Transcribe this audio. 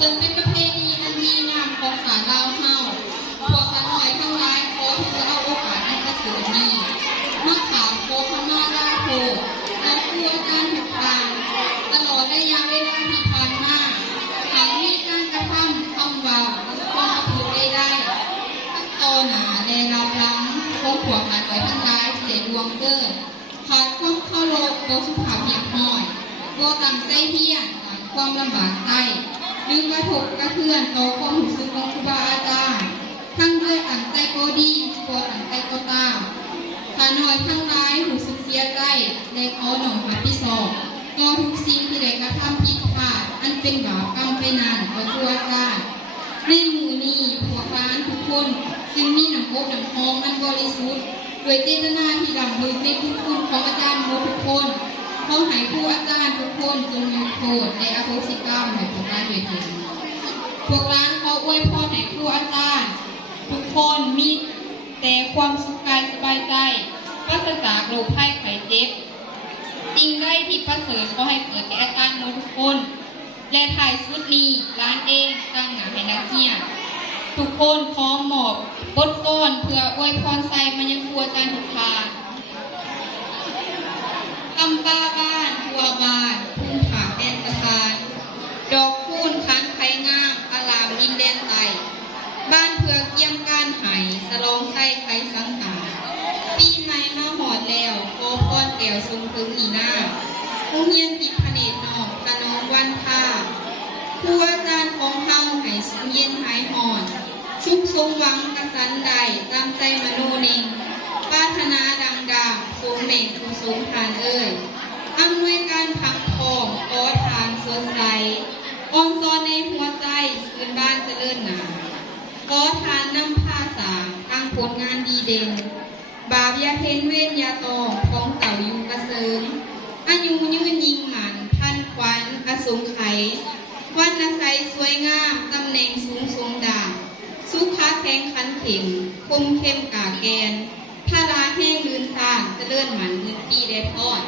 จนเป็นประเพณีอันดีงามของสาลาวเฮาพวกข้าน้อยทั้งหลายขอที่จะเอาโอกาสอันประเสริฐนี้มาถามขอขมาลาโภและครูอาจารย์ทุกทางตลอดระยะเวลาที่ผ่านมาหากมีการกระทำคำว่าความผิดใดๆทั้งต่อหน้าและรับหลังของพวกข้าน้อยทั้งหลายที่ได้ล่วงเกินขาดความเคารพต่อสุภาพเรียบร้อยบ่ตั้งใจเพียรสร้างความลำบากใจหรือกระทบกระเทือนต่อความรู้สึกของครูบาอาจารย์ทั้งด้วยตั้งใจก็ดีบ่ตั้งใจก็ตามข้าน้อยทั้งหลายรู้สึกเสียใจและขอหน่อมรับผิดชอบต่อทุกสิ่งที่ได้กระทำผิดพลาดอันเป็นบาปกรรมไปนานต่อครูอาจารย์ในมื้อนี้พวกหลานทุกคนจึงมีน้ำอกน้ำหอมอันบริสุทธิ์โดยเจตนาที่ดำลึกในทุกคุณของอาจารย์หมดทุกคนขอให้ครูอาจารย์ทุกคนจงยกโทษและอโหสิกรรมให้พวกหลานด้วยเถิดพวกหลานขออวยพรให้ครูอาจารย์ทุกคนมีแต่ความสุขกายสบายใจปราศจากโรคภัยไข้เจ็บสิ่งใดที่ประเสริฐขอให้เกิดแก่อาจารย์หมดทุกคนและถ่ายสุดนี้ร้านเองตั้งหน้าให้นักเรียนทุกคนพร้อมหมอบบทก้อนเพื่ออวยพรใส่มายังครูอาจารย์ทุกทางคำป้าบ้านทัวบานภูมิผาแดนสะพานดอกคูนค้างไข่งามอารามดินแดนไตบ้านเพื่อเกี่ยมการไห้สลองไส้ไข่สังหารปีใหม่มาหอดแล้วขอพรแก้วทรงถึงอีหน้าผู้เฮียนติดพเนตรนอกกะน้องวันท่าครูอาจารย์ของเฮาให้สุขเย็นหายหอนชุกสมหวังกระสันใดตามใจมโนเน่งปรารถนาดังดาสมเน่งผู้สมทานเอ่ยอำนวยการพักทองขอทานสดใสออมซอนในหัวใจคืนบ้านเจริญหนาขอทานนำผ้าสางตั้งผลงานดีเด่นบาปยาเทนเวทยาตองของเต่ายุงกระเสริมอายุยืนยิงหมันท่านควันอสงไขวันนาไซสวยงามตำแหน่งสูงทรงดาสุขาแข็งขันเข็มคมเข้มกาแกนทาราแห้งลืนซาเจริญหมันเงินปีได้ทอด